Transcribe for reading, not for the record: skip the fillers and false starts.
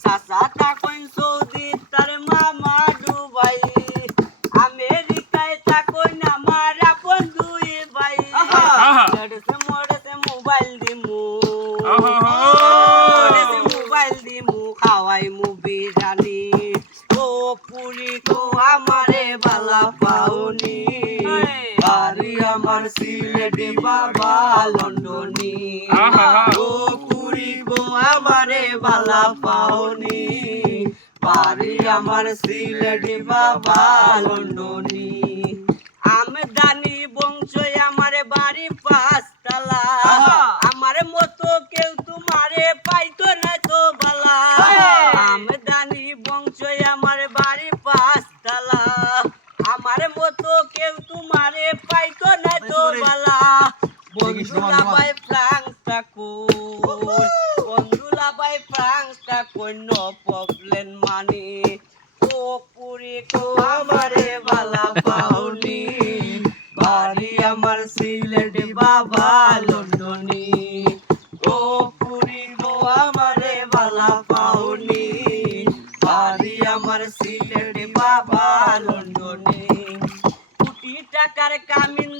চাচা থাকেন সৌদি তার মামা দুবাই আমেরিকায় থাকেন আমার আপন দুই ভাই মরেছে মোবাইল দিমু মোবাইল দিমু খাওয়াই মুভি জানি ও পুরি তো আমারে বালা পাউনি বাড়ি আমার সিলেটি বাবা লন্ডনী ও পুরি গো আমারে বালা পাউনি বাড়ি আমার সিলেটি বাবা লন্ডনী আমদানি বংশ আমার বাড়ি পাঁচতলা আমার মতো কেউ তোমারে পাইতো না তো বালা আমদানি বংশ আমার বাড়ি পাঁচতলা আমার মতো কেউ তোমারে পাইতো না তো বালা বন্ধুলা ভাই ফ্রান্স থাকুন বন্ধুলা ভাই ফ্রান্স থাকুন নো প্রবলেম মানি ও পুরি কো আমারে বালা পাউনি বাড়ি আমার সিলেটি বাবা লন্ডনী ও পুরি গো আমারে বালা পাউনি বাড়ি আমার সিলেটি বাবা লন্ডনী কোটি টাকার কামিন